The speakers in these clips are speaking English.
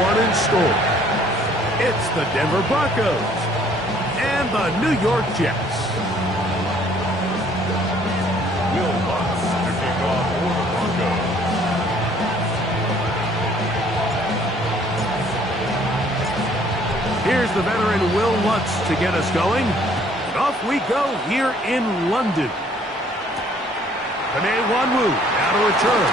one in store. It's the Denver Broncos and the New York Jets. Will Lutz to kick off for the Broncos. Here's the veteran Will Lutz to get us going. And off we go here in London. Panay Wanwu now to return.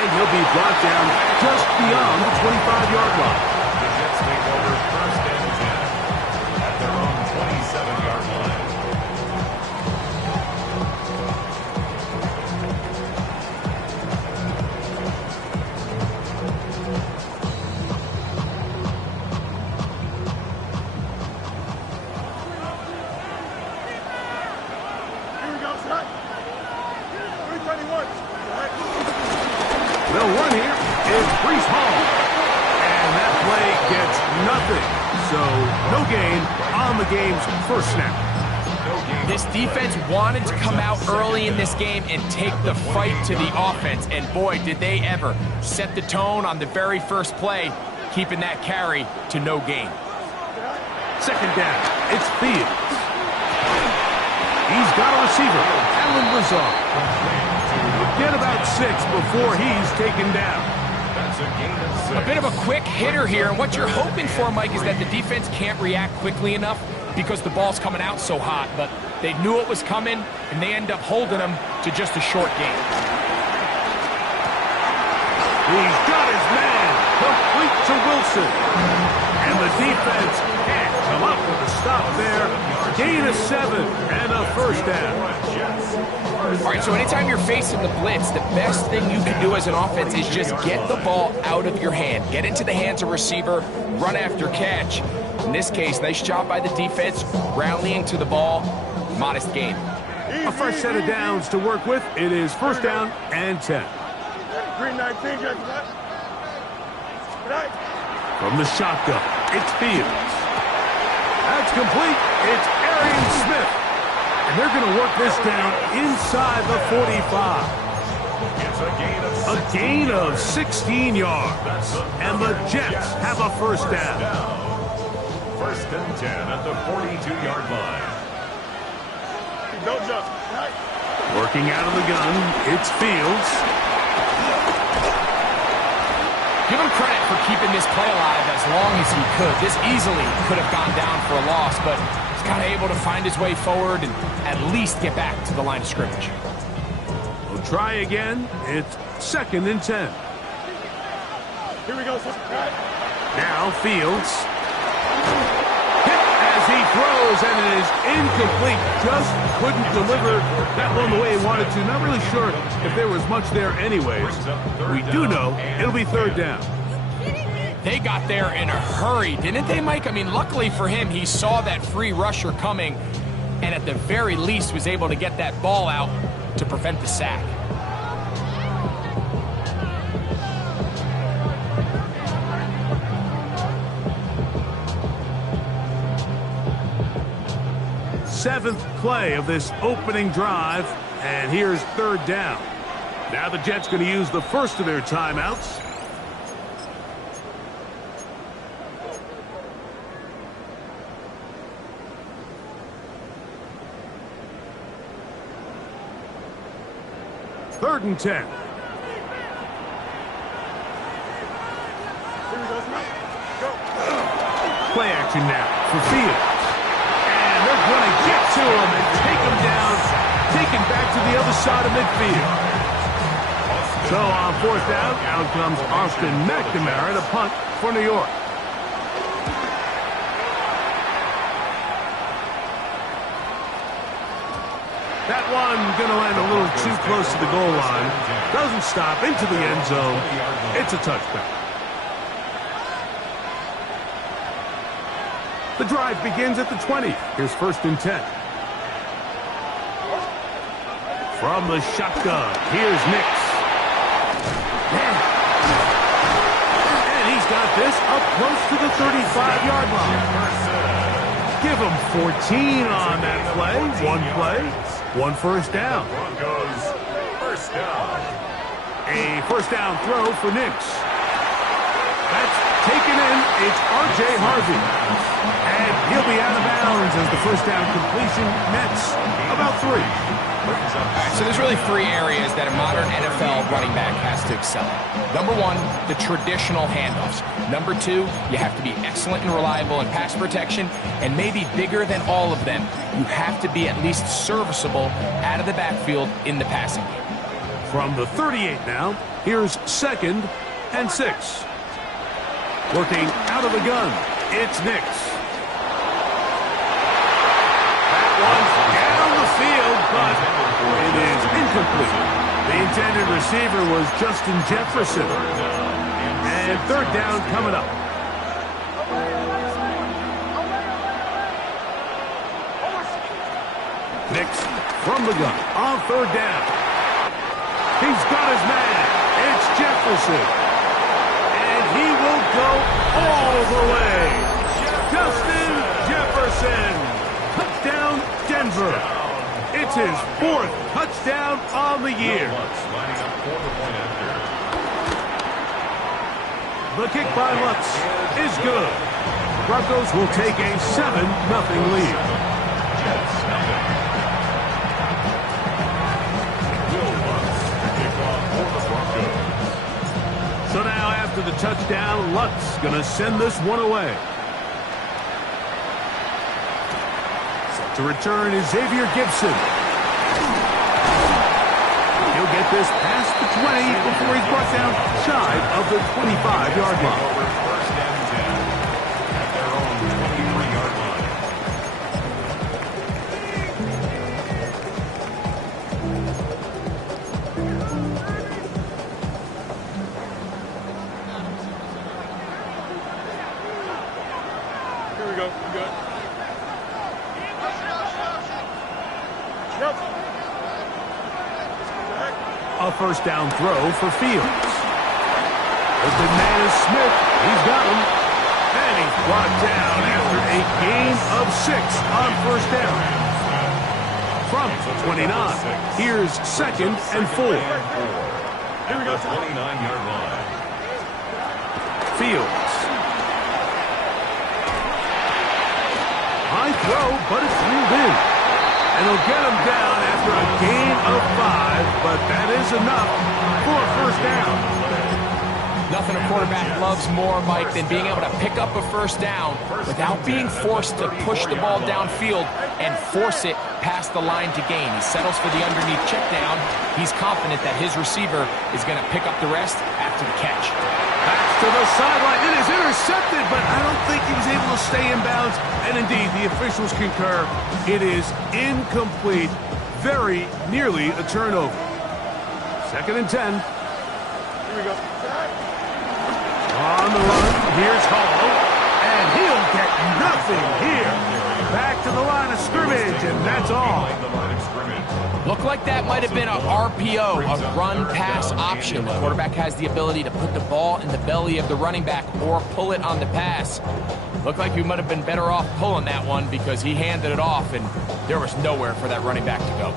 And he'll be brought down just beyond the 25-yard line. The Jets take over first and 10 at their own 27-yard line. The one here is Brees Hall. And that play gets nothing. So no gain on the game's first snap. This defense wanted to come out early in this game and take the fight to the offense. And boy, did they ever set the tone on the very first play, keeping that carry to no gain. Second down, it's Fields. He's got a receiver, Alan Lazard. Get about 6 before he's taken down. That's a gain of 6. A bit of a quick hitter here, and what you're hoping for, Mike, is that the defense can't react quickly enough because the ball's coming out so hot, but they knew it was coming, and they end up holding them to just a short gain. He's got his man, complete to Wilson. And the defense can't come up with a stop there. Gain of 7 and a first down. All right, so anytime you're facing the blitz, the best thing you can do as an offense is just get the ball out of your hand. Get into the hands of receiver, run after catch. In this case, nice job by the defense, rallying to the ball, modest gain. A fresh set of downs to work with. It is first down and 10. From the shotgun, it's Fields. That's complete. It's Arian Smith. And they're going to work this down inside the 45. It's A gain of 16 yards. And the Jets have a first down. First and 10 at the 42-yard line. Working out of the gun, it's Fields. Give him credit for keeping this play alive as long as he could. This easily could have gone down for a loss, but he's kind of able to find his way forward and at least get back to the line of scrimmage. We'll try again. It's second and 10. Here we go. Now Fields. Hit as he throws, and it is incomplete. Just couldn't deliver that one the way he wanted to. Not really sure if there was much there anyways. We do know it'll be third down. They got there in a hurry, didn't they, Mike? I mean, luckily for him, he saw that free rusher coming and at the very least was able to get that ball out to prevent the sack. Seventh play of this opening drive, and here's third down. Now the Jets going to use the first of their timeouts. Third and 10. Play action now for Fields. And they're going to get to him and take him down, taken back to the other side of midfield. So on fourth down, out comes Austin McNamara to punt for New York. That one going to land a little too close to the goal line. Doesn't stop into the end zone. It's a touchback. The drive begins at the 20. Here's first and 10. From the shotgun, here's Nix. And he's got this up close to the 35-yard line. Give him 14 on that play. One play, one first down. Broncos, first down. A first down throw for Nix. It's R.J. Harvey. And he'll be out of bounds as the first down completion nets about 3. All right, so there's really 3 areas that a modern NFL running back has to excel at. Number 1, the traditional handoffs. Number 2, you have to be excellent and reliable in pass protection, and maybe bigger than all of them, you have to be at least serviceable out of the backfield in the passing game. From the 38 now, here's 2nd and 6. Working out of the gun, it's Nix. That one's down the field, but it is incomplete. The intended receiver was Justin Jefferson. And 3rd down coming up. Nix from the gun on 3rd down. He's got his man. It's Jefferson. And he will go all the way. Justin Jefferson. Touchdown, Denver. It's his 4th touchdown on the year. The kick by Lutz is good. Broncos will take a 7-0 lead. So now after the touchdown, Lutz going to send this one away. Set to return is Xavier Gibson. He'll get this past the 20 before he's brought down shy of the 25-yard line. First and 10 at their own 23-yard line. Here we go. We good. Yep. A first down throw for Fields. Open man is Smith. He's got him. And he's brought down after a gain of 6 on first down. From the 29, here's 2nd and 4. Here we go. 29-yard line. Fields. High throw, but it's ruled in. And he'll get him down after a gain of 5, but that is enough for a first down. Nothing a quarterback loves more, Mike, than being able to pick up a first down without being forced to push the ball downfield and force it past the line to gain. He settles for the underneath check down. He's confident that his receiver is going to pick up the rest after the catch. Pass to the sideline. It is intercepted, but I don't think he was able to stay in bounds. And indeed, the officials concur. It is incomplete. Very nearly a turnover. 2nd and 10. Here we go. On the run, here's Hall, and he'll get nothing here. Back to the line of scrimmage, and that's all. Looked like that might have been a RPO, a run-pass option. The quarterback has the ability to put the ball in the belly of the running back or pull it on the pass. Looked like he might have been better off pulling that one because he handed it off, and there was nowhere for that running back to go.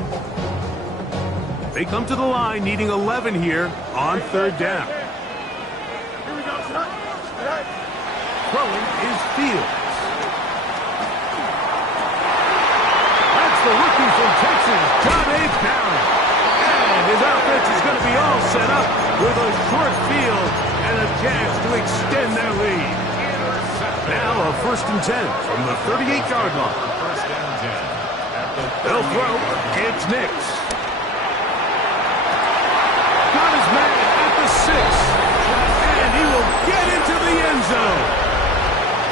They come to the line needing 11 here on 3rd down. Throwing is Fields. That's the rookie from Texas, John A. Barron. And his offense is going to be all set up with a short field and a chance to extend their lead. Now a 1st and 10 from the 38-yard line. First and 10. They'll throw. It's Nix. Got his man at the 6. And he will get into the end zone.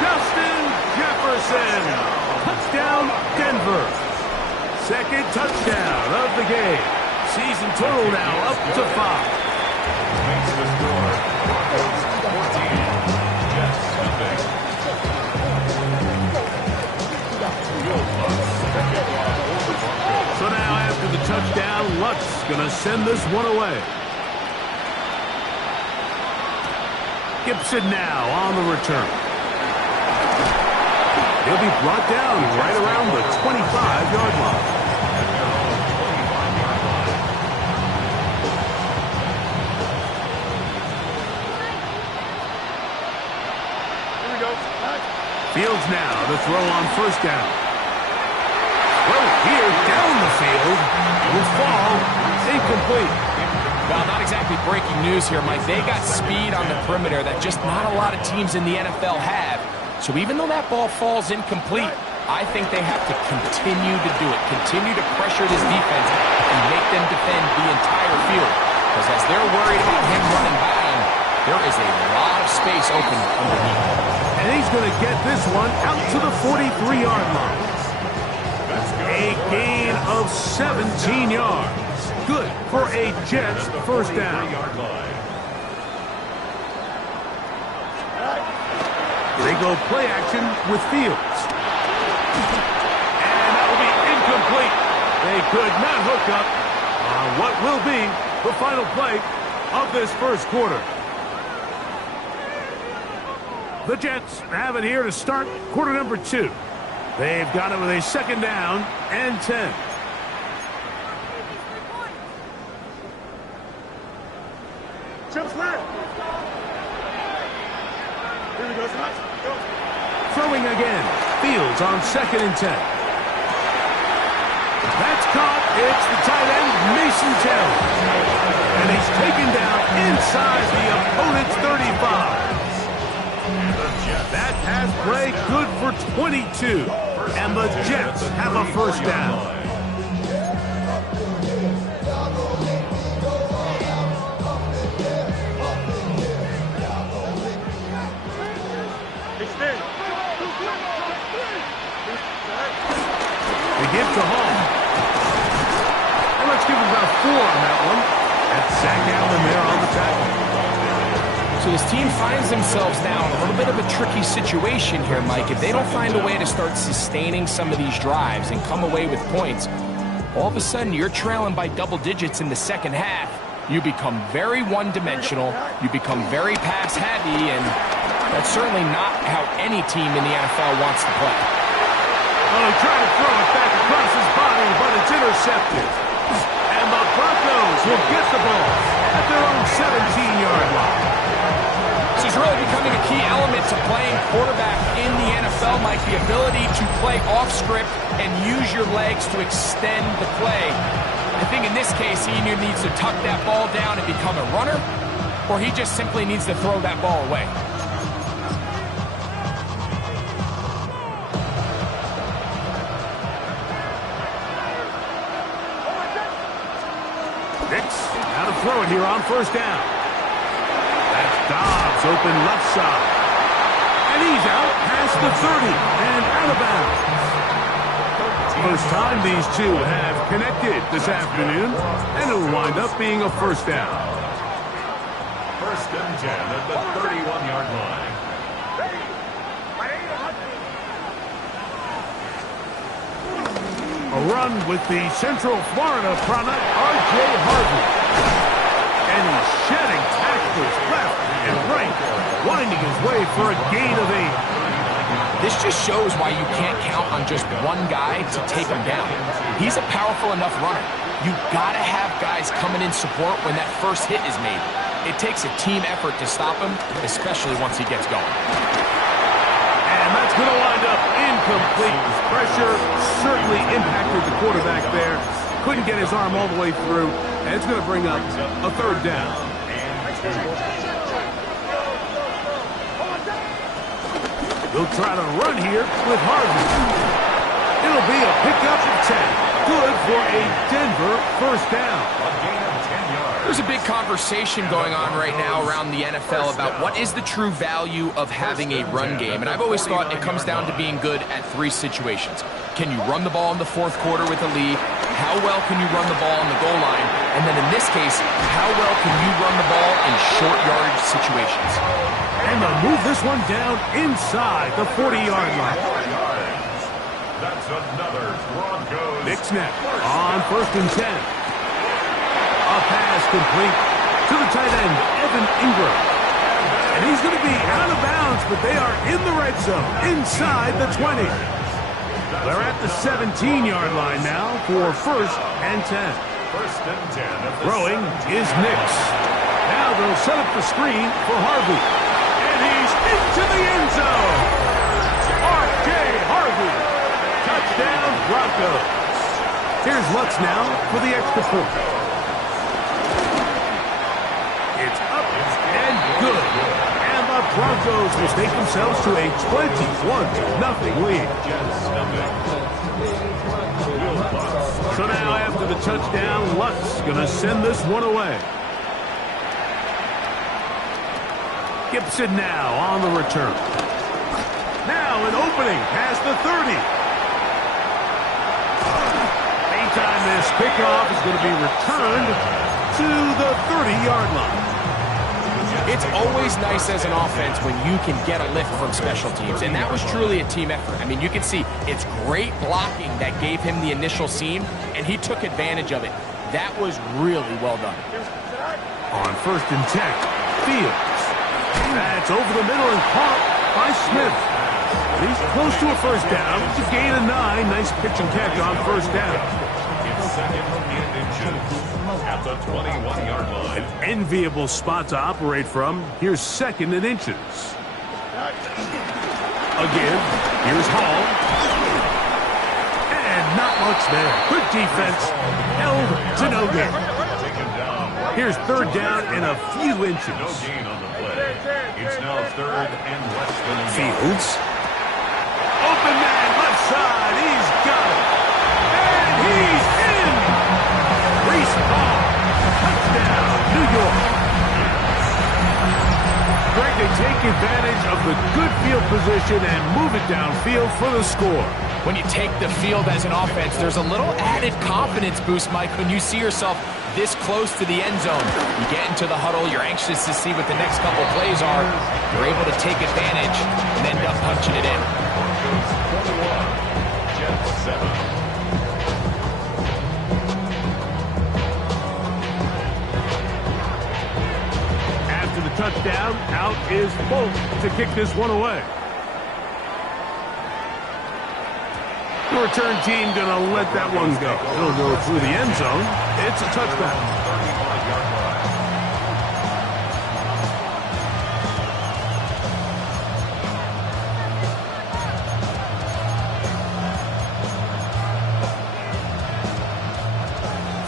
Justin Jefferson. Touchdown, Denver. 2nd touchdown of the game. Season total now up to 5. Makes the score. Broncos 14. Jets nothing. So now after the touchdown, Lutz going to send this one away. Gibson now on the return. He'll be brought down right around the 25-yard line. Here we go. Fields now to throw on first down. Well, here down the field will fall incomplete. Well, not exactly breaking news here, Mike. They got speed on the perimeter that just not a lot of teams in the NFL have. So even though that ball falls incomplete, I think they have to continue to do it, continue to pressure this defense and make them defend the entire field. Because as they're worried about him running bound, there is a lot of space open underneath. And he's going to get this one out to the 43-yard line. A gain of 17 yards. Good for a Jets first down. They go play action with Fields. And that will be incomplete. They could not hook up on what will be the final play of this first quarter. The Jets have it here to start quarter number 2. They've got it with a second down and 10. Chips clear. Here we go, Scott. Go. Throwing again. Fields on second and 10. That's caught. It's the tight end, Mason Taylor. And he's taken down inside the opponent's 35. That pass play good for 22. And the Jets have a first down. They give to Hall. And let's give him about 4 on that one. That's Zach Allen there on the tackle. So this team finds themselves now in a little bit of a tricky situation here, Mike. If they don't find a way to start sustaining some of these drives and come away with points, all of a sudden you're trailing by double digits in the second half. You become very one-dimensional. You become very pass-heavy, and that's certainly not how any team in the NFL wants to play. Well, he tried to throw it back across his body, but it's intercepted. And the Broncos will get the ball at their own 17-yard line. This is really becoming a key element to playing quarterback in the NFL, Mike, the ability to play off script and use your legs to extend the play. I think in this case, he either needs to tuck that ball down and become a runner, or he just simply needs to throw that ball away. Hicks, now to throw it here on first down. That's Dobbs open left side. And he's out past the 30 and out of bounds. First time these two have connected this afternoon, and it'll wind up being a first down. First and 10 at the 31-yard line. A run with the Central Florida product, R.J. Harvey. And he's shedding tackles left and right, winding his way for a gain of 8. This just shows why you can't count on just one guy to take him down. He's a powerful enough runner. You gotta have guys coming in support when that first hit is made. It takes a team effort to stop him, especially once he gets going. And that's going to wind up incomplete. Pressure certainly impacted the quarterback there. Couldn't get his arm all the way through, and it's going to bring up a third down. They'll try to run here with Harvey. It'll be a pickup of 10. Good for a Denver first down. There's a big conversation going on right now around the NFL about what is the true value of having a run game. And I've always thought it comes down to being good at 3 situations. Can you run the ball in the fourth quarter with a lead? How well can you run the ball on the goal line? And then in this case, how well can you run the ball in short yardage situations? And they'll move this one down inside the 40-yard line. That's another Broncos. Nick snap on first and 10. A pass complete to the tight end, Evan Ingram. And he's going to be out of bounds, but they are in the red zone, inside the 20. They're at the 17-yard line now for first and 10. First and 10. Throwing is Nix. Now they'll set up the screen for Harvey. And he's into the end zone. Broncos. Here's Lutz now for the extra point. It's up and good. And the Broncos will take themselves to a 21-0 lead. So now after the touchdown, Lutz going to send this one away. Gibson now on the return. Now an opening past the 30. Meantime, this kickoff is going to be returned to the 30-yard line. It's always nice as an offense when you can get a lift from special teams, and that was truly a team effort. I mean, you can see it's great blocking that gave him the initial seam, and he took advantage of it. That was really well done. On 1st and 10, Fields. That's over the middle and caught by Smith. He's close to a first down. It's a gain of 9. Nice pitch and catch on first down. It's 2nd and inches at the 21-yard line. An enviable spot to operate from. Here's 2nd and inches. Again, here's Hall. And not much there. Good defense. Held to no gain. Here's 3rd down and a few inches. No gain on the play. It's now 3rd and less than a yard. Fields. Open man, left side. He's got it. And he's in. Reese Hall. Touchdown, New York. Greg, they take advantage of the good field position and move it downfield for the score. When you take the field as an offense, there's a little added confidence boost, Mike, when you see yourself this close to the end zone. You get into the huddle, you're anxious to see what the next couple plays are. You're able to take advantage and end up punching it in. Jets 7. After the touchdown, out is Bolt to kick this one away. The return team going to let that one go. It'll go through the end zone. It's a touchdown. 35-yard line.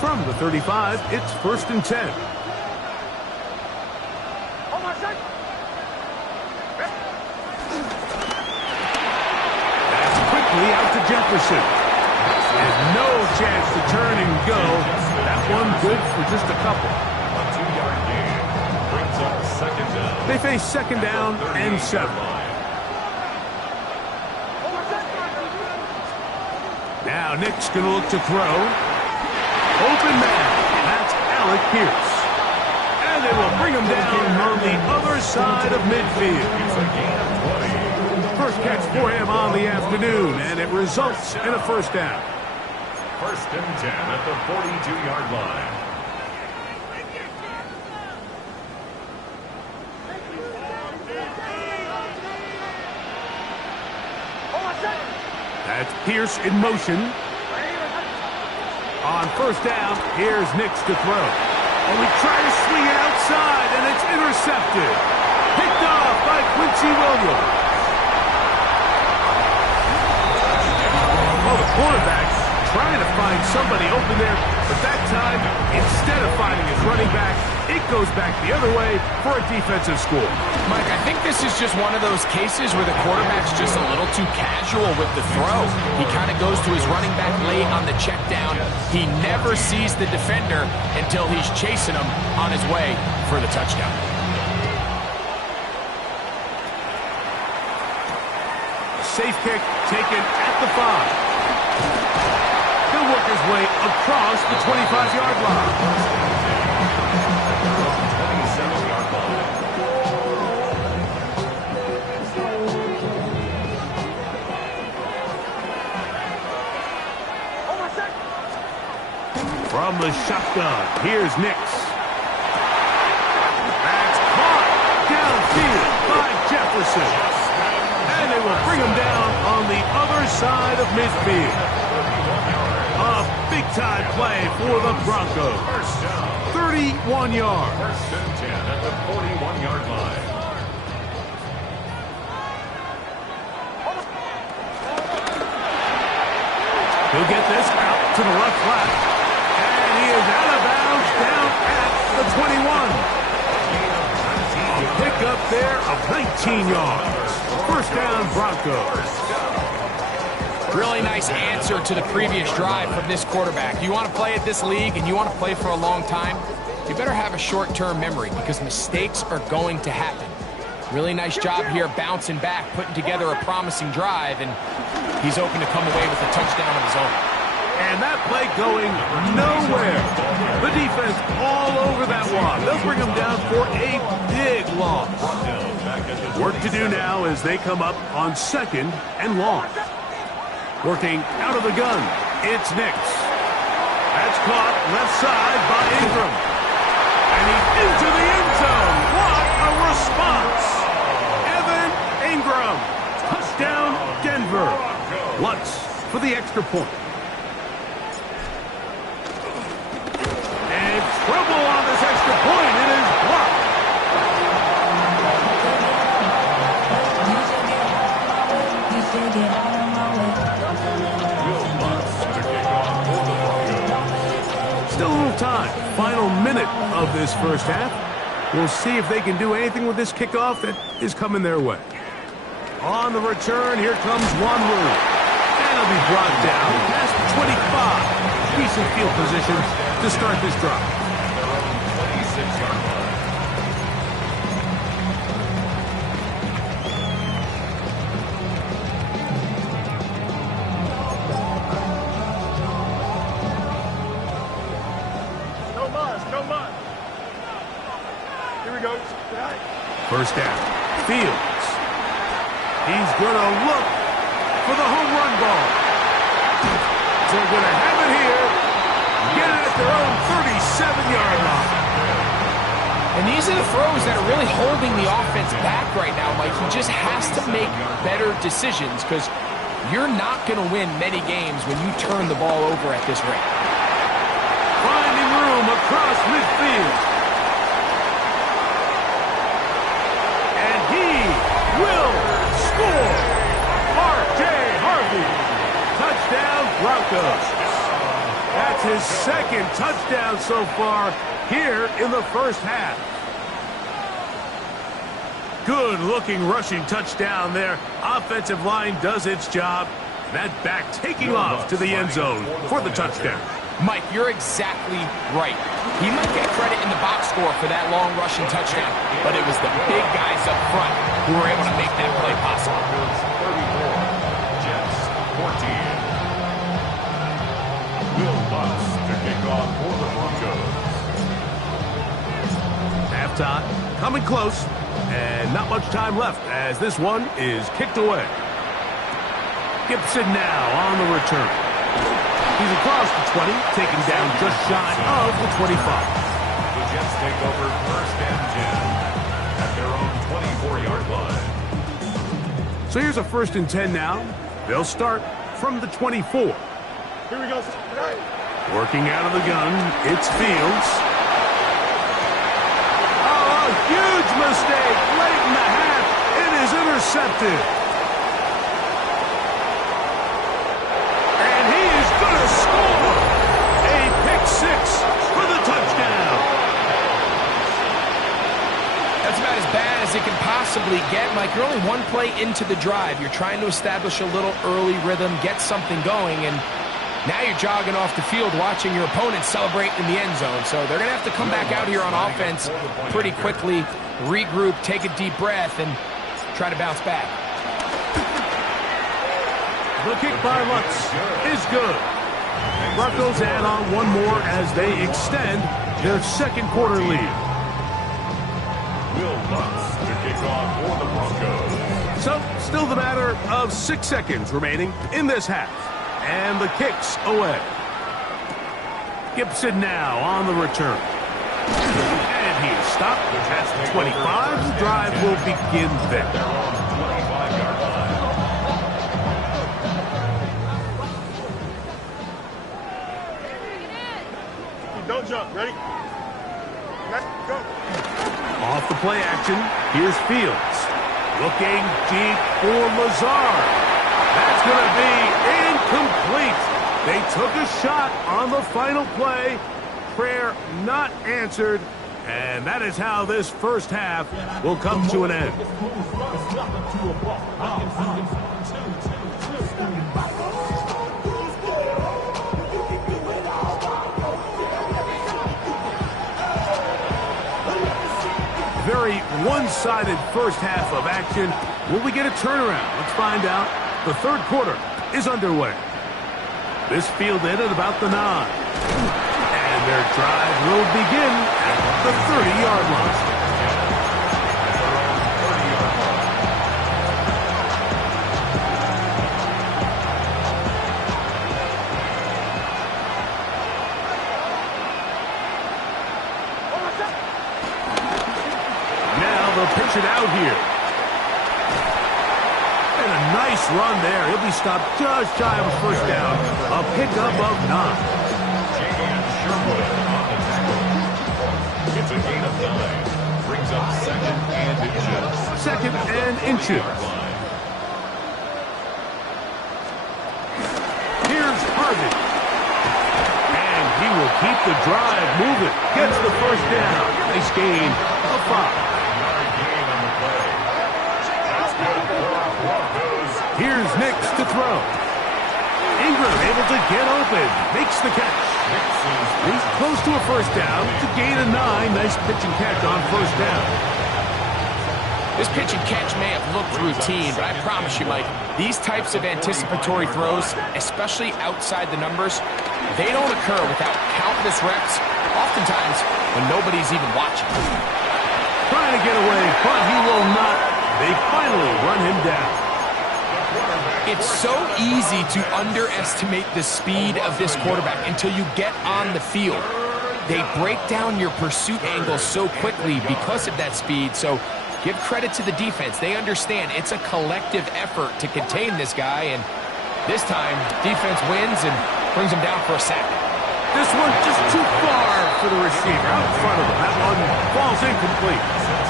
From the 35, it's 1st and 10. That's quickly out to Jefferson. And no chance to turn and go. That one good for just a couple. A 2-yard gain brings up 2nd down. They face 2nd down and 7. Now Nick's going to look to throw. Open man. That's Alec Pierce. And they will bring him down on the other side of midfield. It's a gain of 20. First catch for him on the afternoon, and it results in a first down. 1st and 10 at the 42-yard line. That's Pierce in motion. On first down, here's Nix to throw. And we try to swing it outside, and it's intercepted. Picked off by Quincy Williams. Well, the quarterback's trying to find somebody open there, but that time, instead of finding his running back, it goes back the other way for a defensive score. Mike, I think this is just one of those cases where the quarterback's just a little too casual with the throw. He kind of goes to his running back late on the check down. He never sees the defender until he's chasing him on his way for the touchdown. A safe kick taken at the 5. He'll work his way across the 25-yard line. 27-yard line. From the shotgun, here's Nix. That's caught downfield by Jefferson. And they will bring him down on the other side of midfield. A big-time play for the Broncos. 31 yards. 1st and 10 at the 41-yard line. He'll get this out to the left flat. And he is out of bounds down at the 21. A pickup there of 19 yards. First down, Broncos. Really nice answer to the previous drive from this quarterback. You want to play at this league and you want to play for a long time, you better have a short-term memory because mistakes are going to happen. Really nice job here bouncing back, putting together a promising drive, and he's open to come away with a touchdown of his own. And that play going nowhere. The defense all over that one. They'll bring him down for a big loss. Work to do now as they come up on 2nd and long. Working out of the gun, it's Nix. That's caught left side by Ingram. And he's into the end zone. What a response. Evan Ingram. Touchdown, Denver. Lutz for the extra point. And trouble on this extra point. It is blocked. Still a little time. Final minute of this first half. We'll see if they can do anything with this kickoff that is coming their way. On the return, here comes Wanwu. And he'll be brought down past the 25. Decent field position to start this drive. First down, Fields. He's going to look for the home run ball. They're going to have it here. Get it at their own 37-yard line. And these are the throws that are really holding the offense back right now, Mike. He just has to make better decisions because you're not going to win many games when you turn the ball over at this rate. Finding room across midfield. Will score. R.J. Harvey. Touchdown, Broncos. That's his second touchdown so far here in the first half. Good-looking rushing touchdown there. Offensive line does its job. That back taking off to the end zone for the touchdown. Mike, you're exactly right. He might get credit in the box score for that long rushing touchdown, but it was the big guys up front who were able to make that play possible. 34, Jets 14. Will Lutz to kick off for the Broncos. Halftime coming close, and not much time left as this one is kicked away. Gibson now on the return. He's across the 20, taken down just shy of the 25. The Jets take over 1st and 10 at their own 24-yard line. So here's a 1st and 10 now. They'll start from the 24. Here we go. Working out of the gun, it's Fields. Oh, a huge mistake late in the half. It is intercepted. Gonna score! A pick 6 for the touchdown. That's about as bad as it can possibly get, Mike. You're only one play into the drive. You're trying to establish a little early rhythm, get something going, and now you're jogging off the field watching your opponent celebrate in the end zone. So they're going to have to come back out here on offense pretty quickly, regroup, take a deep breath, and try to bounce back. The kick by Lutz is good. Broncos add on one more as they extend their second quarter lead. Will Lutz to kick off for the Broncos. So, still the matter of 6 seconds remaining in this half. And the kick's away. Gibson now on the return. And he is stopped at the 25. The drive will begin there. Their own 25-yard line. Don't jump. Ready? Let's go. Off the play action, here's Fields. Looking deep for Lazard. That's going to be complete. They took a shot on the final play. Prayer not answered. And that is how this first half will come to an end. Very one-sided first half of action. Will we get a turnaround? Let's find out. The third quarter is underway. This fielded at about the 9. And their drive will begin at the 30-yard line. Now they'll pitch it out here. And a nice run there. He'll be stopped just shy of a first down. A pickup of 9. It's a gain of 9. Brings up second and inches. Second and inches. Here's Harvey. And he will keep the drive moving. Gets the first down. Nice gain of 5. Here's Nix to throw. Ingram able to get open. Makes the catch. He's close to a first down to gain a 9. Nice pitch and catch on first down. This pitch and catch may have looked routine, but I promise you, Mike, these types of anticipatory throws, especially outside the numbers, they don't occur without countless reps, oftentimes when nobody's even watching. Trying to get away, but he will not. They finally run him down. It's so easy to underestimate the speed of this quarterback until you get on the field. They break down your pursuit angle so quickly because of that speed, so give credit to the defense. They understand it's a collective effort to contain this guy, and this time, defense wins and brings him down for a sack. This one just too far for the receiver out in front of him. That one falls incomplete.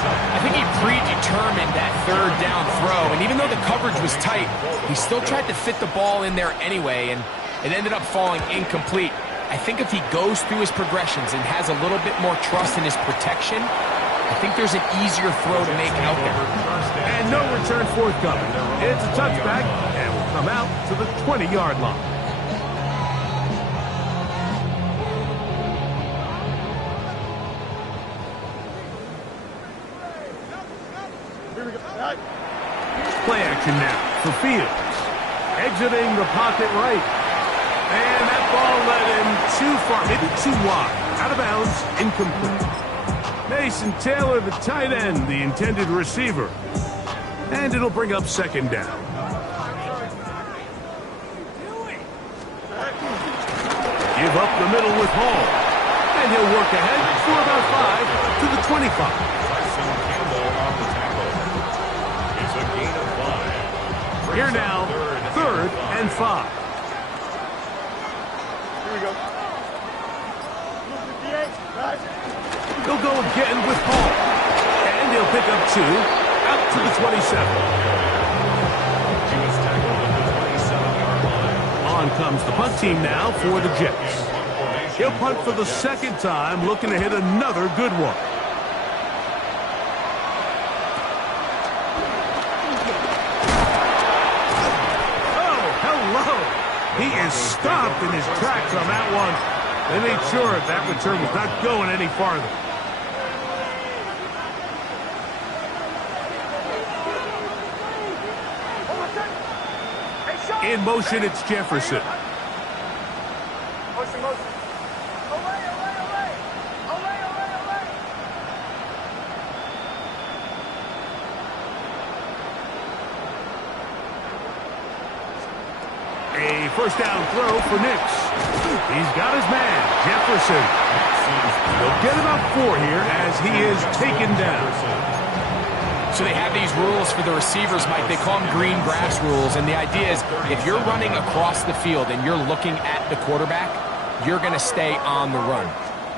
I think he predetermined that third down throw, and even though the coverage was tight, he still tried to fit the ball in there anyway, and it ended up falling incomplete. I think if he goes through his progressions and has a little bit more trust in his protection, I think there's an easier throw to make out there. And no return forthcoming. It's a touchback, and will come out to the 20-yard line. Play action now for Fields. Exiting the pocket right. And that ball led him too far, maybe too wide. Out of bounds, incomplete. Mason Taylor, the tight end, the intended receiver. And it'll bring up second down. Give up the middle with Hall. And he'll work ahead for about 5 to the 25. Here now, third and 5. Here we go. He'll go again with Hall. And he'll pick up 2 out to the 27. He was tackled at the 27-yard line. On comes the punt team now for the Jets. He'll punt for the second time, looking to hit another good one. He is stopped in his tracks on that one. They made sure that return was not going any farther. In motion, it's Jefferson. Motion. A first down throw for Nix. He's got his man, Jefferson. He'll get about 4 here as he is taken down. So they have these rules for the receivers, Mike. They call them green grass rules, and the idea is if you're running across the field and you're looking at the quarterback, you're going to stay on the run.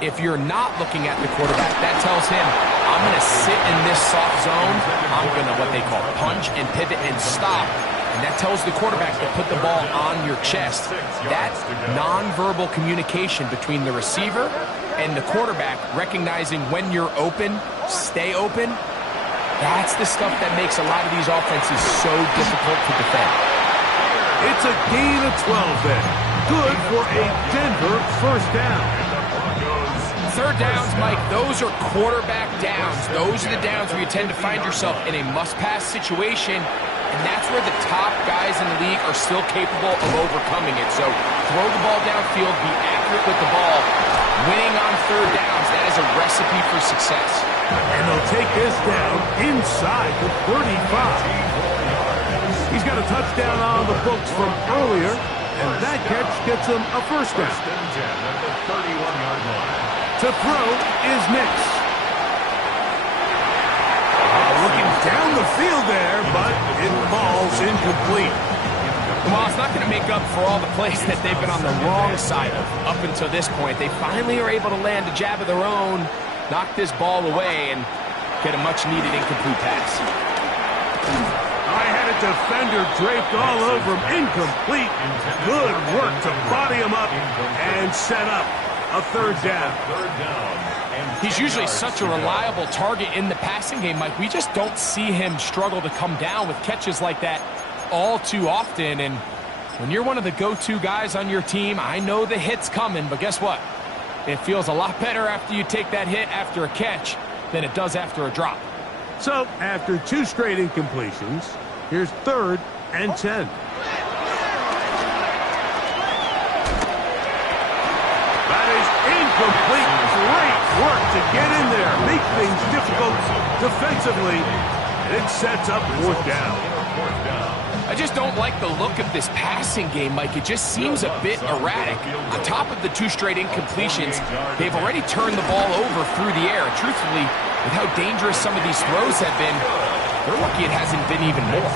If you're not looking at the quarterback, that tells him, I'm going to sit in this soft zone. I'm going to what they call punch and pivot and stop and that tells the quarterback to put the ball on your chest. That nonverbal communication between the receiver and the quarterback, recognizing when you're open, stay open, that's the stuff that makes a lot of these offenses so difficult to defend. It's a gain of 12 then. Good for a Denver first down. Third downs, Mike, those are quarterback downs. Those are the downs where you tend to find yourself in a must-pass situation, and that's where the top guys in the league are still capable of overcoming it. So throw the ball downfield, be accurate with the ball. Winning on third downs, that is a recipe for success. And they'll take this down inside the 35. He's got a touchdown on the books from earlier, and that catch gets him a first down. To throw is Nix. Looking down the field there, but it falls incomplete. Well, it's not going to make up for all the plays that they've been on the wrong side of up until this point. They finally are able to land a jab of their own, knock this ball away, and get a much-needed incomplete pass. I had a defender draped all over him. Incomplete. Good work to body him up and set up a third down. He's usually such a reliable target in the passing game, Mike. We just don't see him struggle to come down with catches like that all too often. And when you're one of the go-to guys on your team, I know the hit's coming, but guess what? It feels a lot better after you take that hit after a catch than it does after a drop. So, after two straight incompletions, here's 3rd and 10. That is incomplete. Great work to get in there, make things difficult defensively, and it sets up 4th down. I just don't like the look of this passing game, Mike. It just seems a bit erratic. On top of the 2 straight incompletions, they've already turned the ball over through the air. Truthfully, with how dangerous some of these throws have been, they're lucky it hasn't been even more.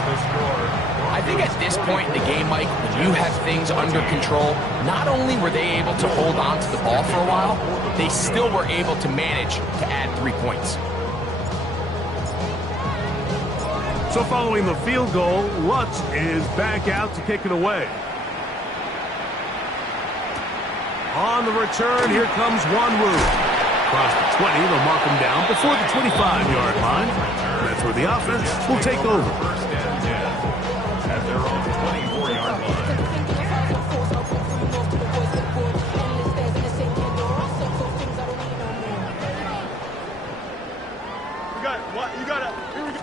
I think at this point in the game, Mike, when you have things under control, not only were they able to hold on to the ball for a while, they still were able to manage to add 3 points. So following the field goal, Lutz is back out to kick it away. On the return, here comes Wanwu. Across the 20, they'll mark him down before the 25-yard line. That's where the offense will take over. At their own 24-yard line. You got it. Here we go.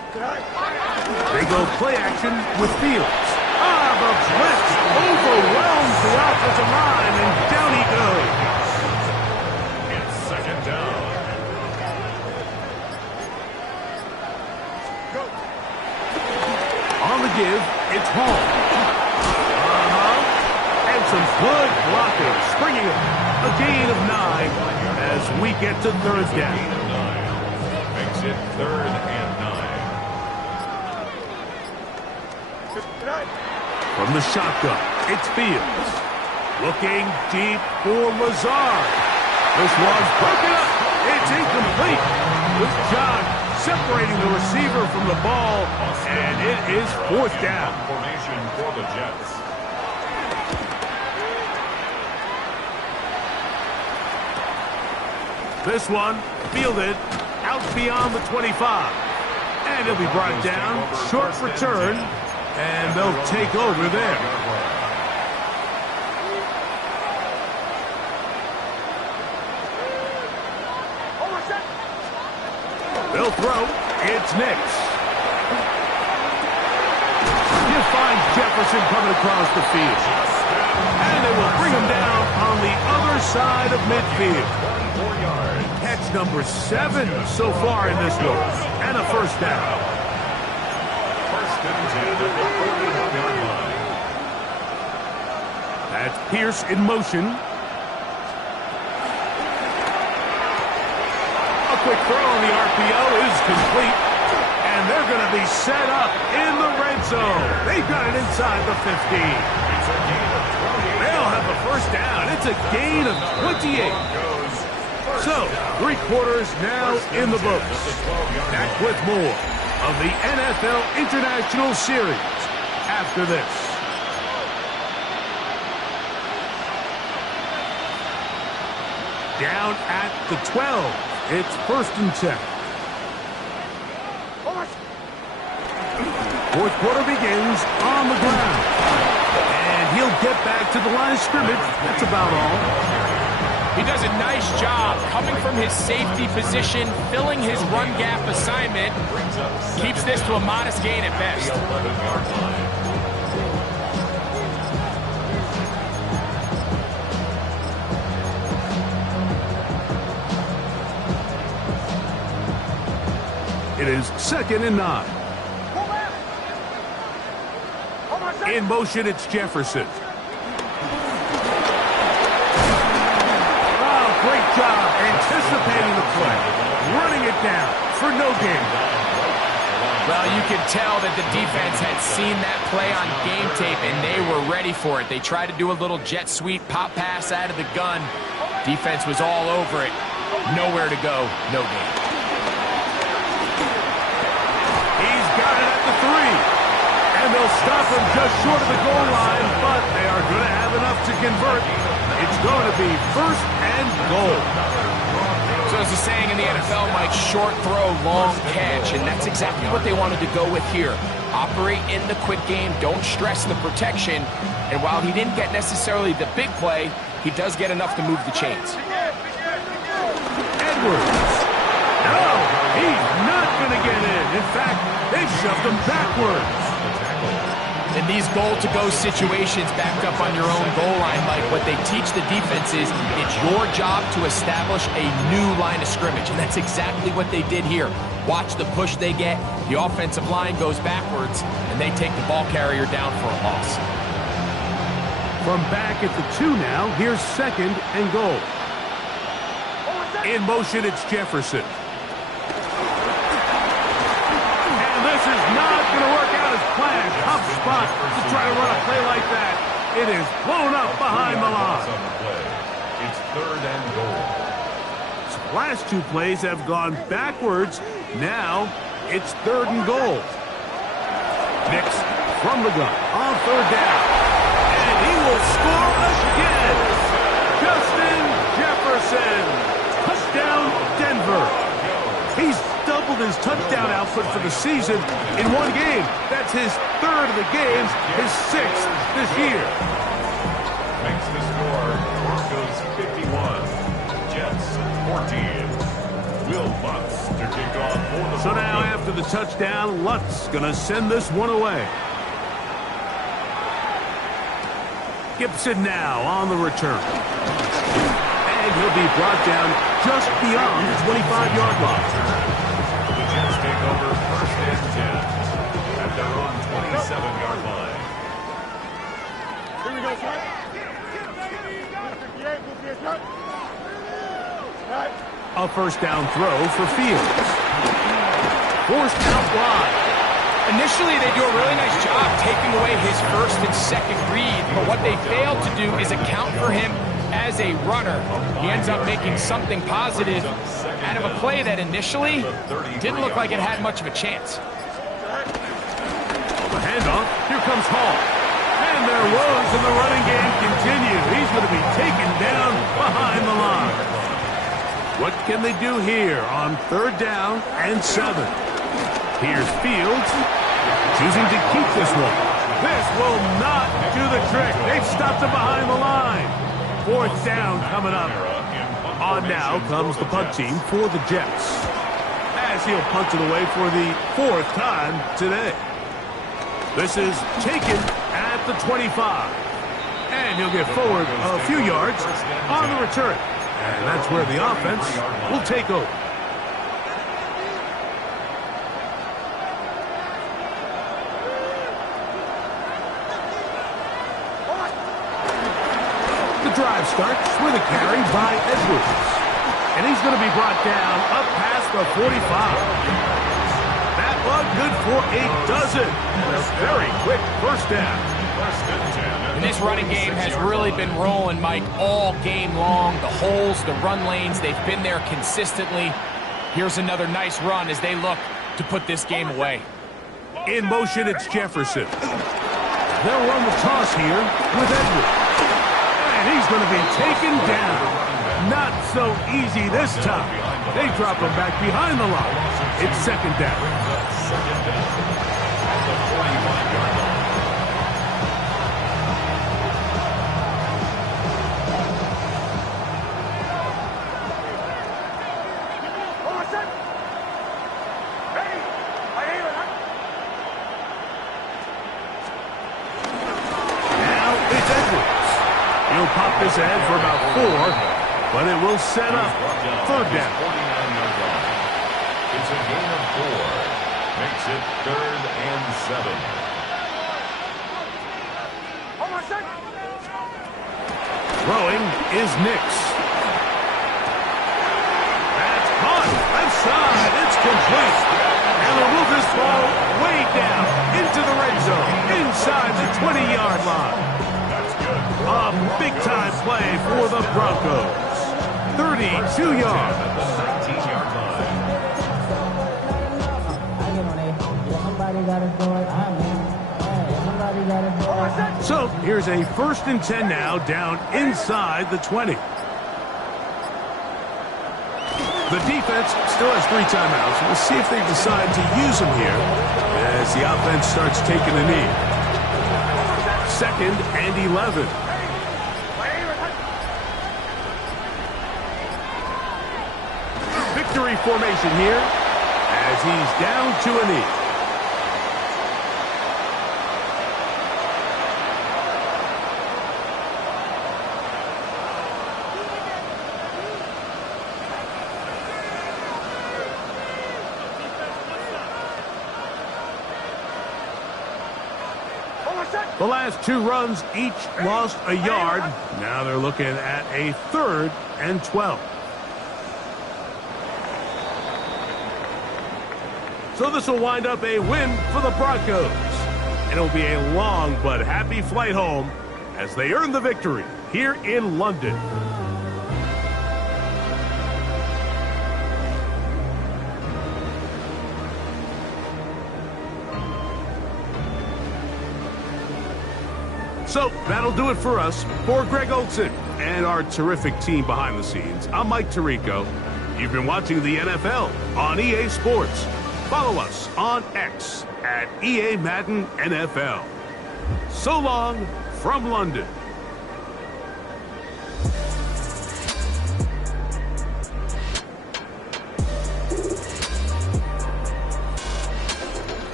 They go play action with Fields. The blitz overwhelms the offensive line, and down he goes. It's 2nd down. Go. On the give, it's Hall. And some good blocking, springing him. A gain of 9 as we get to 3rd down. Makes it 3rd and 9. From the shotgun, it's Fields. Looking deep for Lazard. This one's broken up. It's incomplete. With John separating the receiver from the ball, and it is 4th down. Formation for the Jets. This one fielded out beyond the 25. And he'll be brought down. Short return. And they'll take over there. They'll throw. It's Nix. You find Jefferson coming across the field. And they will bring him down on the other side of midfield. Catch number 7 so far in this one. And a first down. That's Pierce in motion. A quick throw on the RPO is complete. And they're going to be set up in the red zone. They've got it inside the 15. They'll have the first down. It's a gain of 28. So, 3 quarters now in the books. Back with more of the NFL International Series after this. Down at the 12. It's 1st and 10. Fourth quarter begins on the ground. And he'll get back to the line of scrimmage. That's about all. He does a nice job coming from his safety position, filling his run gap assignment. Keeps this to a modest gain at best. It is 2nd and 9. In motion, it's Jefferson. Oh, great job anticipating the play. Running it down for no gain. Well, you could tell that the defense had seen that play on game tape, and they were ready for it. They tried to do a little jet sweep pop pass out of the gun. Defense was all over it. Nowhere to go, no gain. He's got it at the 3. And they'll stop him just short of the goal line, but they are going to have enough to convert. It's going to be 1st and goal. So as the saying in the NFL, Mike, short throw, long catch, and that's exactly what they wanted to go with here. Operate in the quick game, don't stress the protection, and while he didn't get necessarily the big play, he does get enough to move the chains. Edwards. No, he's not going to get in. In fact, they've shoved him backwards. In these goal-to-go situations backed up on your own goal line, Mike, what they teach the defense is it's your job to establish a new line of scrimmage, and that's exactly what they did here. Watch the push they get. The offensive line goes backwards, and they take the ball carrier down for a loss. From back at the 2 now, here's 2nd and goal. In motion, it's Jefferson. And this is not going to work out as planned. Tough spot to try to run a play like that. It is blown up behind the line. It's 3rd and goal. Last 2 plays have gone backwards. Now it's 3rd and goal. Next, from the gun on 3rd down. And he will score again. Justin Jefferson. Touchdown, Denver. He's doubled his touchdown output for the season in one game. That's his 3rd of the games, his 6th this year. Makes the score. Broncos 51. Jets 14. Will Lutz to kick off for the So now after the touchdown, Lutz going to send this one away. Gibson now on the return. And he'll be brought down just beyond the 25-yard line. The Jets take over 1st and 10 at their own 27-yard line. Here we go, son. A 1st down throw for Fields. Forced out wide. Initially, they do a really nice job taking away his 1st and 2nd read, but what they failed to do is account for him as a runner. He ends up making something positive out of a play that initially didn't look like it had much of a chance. The handoff. Here comes Hall. And their woes in the running game continue. He's going to be taken down behind the line. What can they do here on 3rd down and 7? Here's Fields choosing to keep this one. This will not do the trick. They've stopped him behind the line. 4th down coming up. On now comes the punt team for the Jets, as he'll punt it away for the 4th time today. This is taken at the 25. And he'll get forward a few yards on the return. And that's where the offense will take over. The drive starts with a carry by Edwards. And he's going to be brought down up past the 45. That one good for a dozen. And a very quick 1st down. And this running game has really been rolling, Mike, all game long. The holes, the run lanes, they've been there consistently. Here's another nice run as they look to put this game away. In motion, it's Jefferson. They'll run the toss here with Edwards. And he's going to be taken down. Not so easy this time. They drop him back behind the line. It's second down. Second down at the 45-yard line. He'll pop this ahead for about 4, but it will set up third down. 49-yard line. It's a gain of 4. Makes it 3rd and 7. Throwing is Nix. That's caught. Left side. It's complete. And they'll move this ball way down into the red zone, inside the 20-yard line. A big-time play for the Broncos. 32 yards. At the 19-yard line. So here's a 1st and 10 now, down inside the 20. The defense still has 3 timeouts. We'll see if they decide to use them here as the offense starts taking a knee. 2nd and 11. Victory formation here as he's down to a knee. The last 2 runs each lost a yard. Now they're looking at a 3rd and 12. So this will wind up a win for the Broncos. And it'll be a long but happy flight home as they earn the victory here in London. So that'll do it for us. For Greg Olson and our terrific team behind the scenes, I'm Mike Tirico. You've been watching the NFL on EA Sports. Follow us on X at EA Madden NFL. So long from London.